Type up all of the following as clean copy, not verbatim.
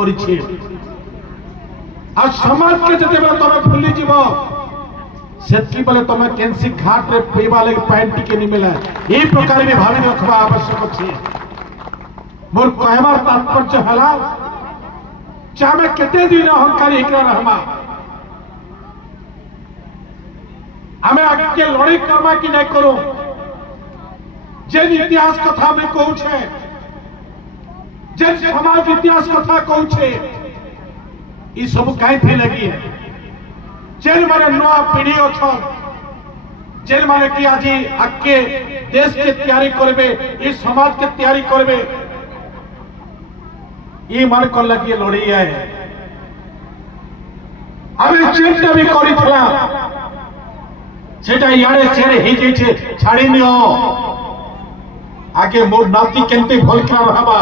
करिछे आ समाज के जते बेला तमे भूली जीव सेतकी बेले तमे केंसी घाट रे पीवा लगे पानी टिके नहीं मिला ए प्रकार भी भावी रखबा आवश्यक अछि मोर कहबार तात्पर्य हला चाहे केते दिन अहंकारी एकरा रहमा हमें आगे लड़ाई करवा कि नहीं करो जेन इतिहास कथा में कहू छे जेन समाज इतिहास कथा कहू छे ई सब काई थे लगी है जेन माने नवा पीढ़ी अछ जेन माने कि आज आगे देश के तैयारी करबे ई समाज के तैयारी करबे ई मन कर लगी लड़ाई है हमें चिंता भी करी थला सेटा यारे सेरे ही जे छाड़ी नियो आगे मोर नाती केनते भल क्या रहबा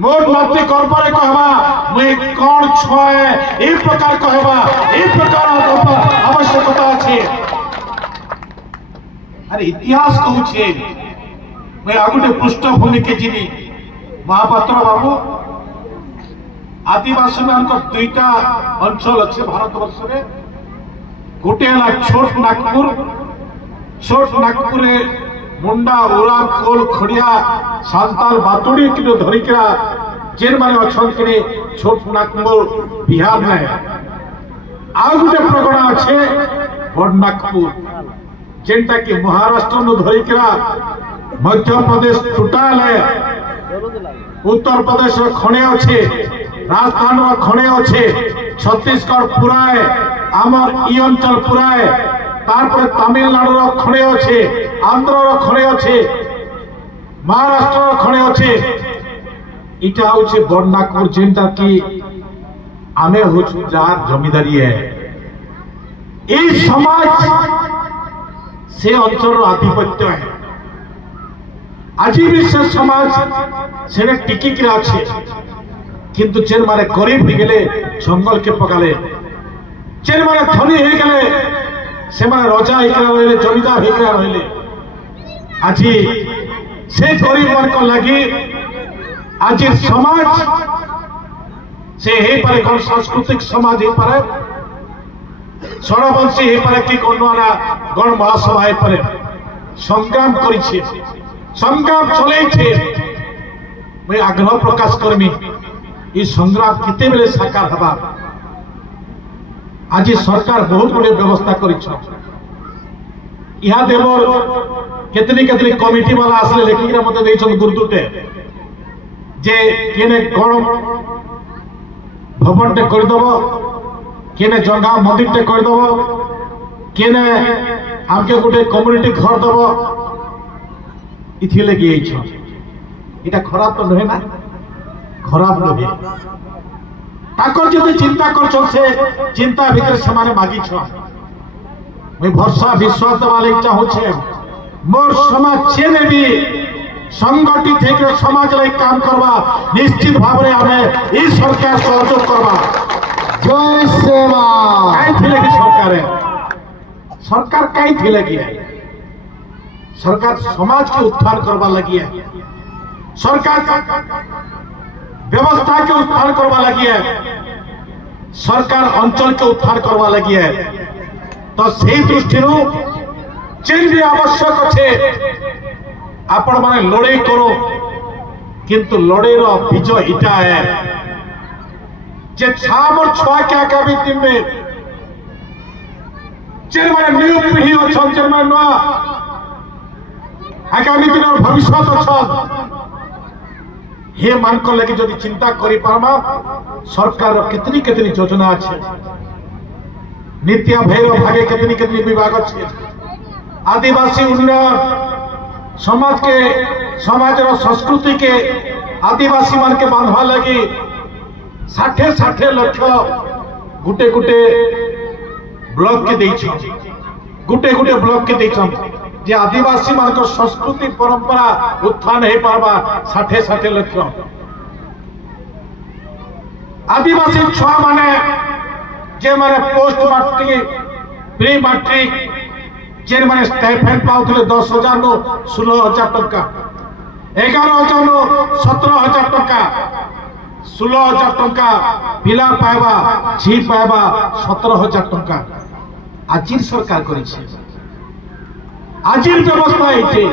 मोर नाती करपरे कहबा मैं कोन छय ए प्रकार कहबा ए प्रकार आवश्यकता अछि अरे इतिहास कहू छे मैं आगुटे पृष्ठभूमि के जीवी महापात्र बाबू आदिवासी मान दुईटा अंचल अच्छे भारत वर्ष में गोटे छोट नागपुर मुंडा उराम कोल खड़िया सांताल बातुड़ी कि धरिका जेन माने अच्छा छोट नागपुर बिहार में आउ गोटे प्रगणा अच्छे बड़ नागपुर जेनटा कि महाराष्ट्र नु धरिका मध्य प्रदेश टोटाल उत्तर प्रदेश खणे अच्छे राजस्थान खणे अच्छे छत्तीसगढ़ पुराए आमर ई अंचल पुराए तारपर तमिलनाडु खणे अच्छे आंध्र खणे अच्छे महाराष्ट्र खणे अच्छे इटा हूँ बड़ नागपुर जेनटा कि आमे हूँ जार जमींदारी है ये समाज से अंचल आधिपत्य है आज भी से समाज से टिकिक अच्छे किंतु जेन माने गरीब हो गले जंगल के पकाले जेन माने धनी हो गले से माने रजा होकर रहिले जमींदार होकर रहिले आज से गरीब मान लगी आज समाज से हे पारे कौन सांस्कृतिक समाज हो पारे षड़वंशी हो पारे कि गणवाला गण महासभा हो पारे संग्राम करिछे संग्राम चले मैं आग्रह प्रकाश करमी ये संग्राम किते बेले साकार हवा आज सरकार बहुत गुड़े व्यवस्था कर केतनी केतनी कमिटी वाला आसले लेकिन मत गुरुदुटे जे केने गण भवन टे करदेव केने जंगा मंदिर टे करदेव केने आमके गोटे कम्युनिटी घर दब इथि लगे इटा खराब तो नुहे ना खराब नुहे ताकर जदि चिंता कर से चिंता भीतर से माने मागी मैं भरोसा विश्वास देवा चाहूचे मोर समाज जेने भी संगठित होकर समाज लगे काम करवा निश्चित भाव में हमें इस सरकार सहयोग करवा जय सेवा कई थी लगी सरकार कई थी लगी सरकार समाज के उद्धार करवा लगी है सरकार व्यवस्था के उद्धार करवा लगी है सरकार अंचल के उद्धार करवा लगी है तो सही दृष्टि जेन भी आवश्यक अच्छे आपण माने लड़ाई करो किंतु लड़ाई विजय इटा है जे छामर छुआ के आगामी दिन में जेन माने न्यू पीढ़ी अच्छा जेन माने नुआ आगामी दिन भविष्य अच्छा हे मान को लगे जदि चिंता करि पारमा सरकार कितनी कितनी योजना अच्छे नित्या भैरव भागे कितनी कितनी विभाग अच्छे आदिवासी उन्नयन समाज के समाज संस्कृति के आदिवासी मान के बांधवा लगी 60 लाख गुटे गुटे ब्लॉक के गुटे गुटे ब्लॉक के जे आदिवासी मान संस्कृति परंपरा उत्थान हो पार्बा 60 लाख आदिवासी छुआ माने जे माने पोस्ट मैट्रिक प्री मैट्रिक जेन माने स्टाइपेंड पाउथले 10,000 नो 16,000 टका 11,000 नो 17,000 टका 16,000 टंका पिला पाइबा झी पाइबा 17,000 टंका आज सरकार करिছে। आज व्यवस्था है।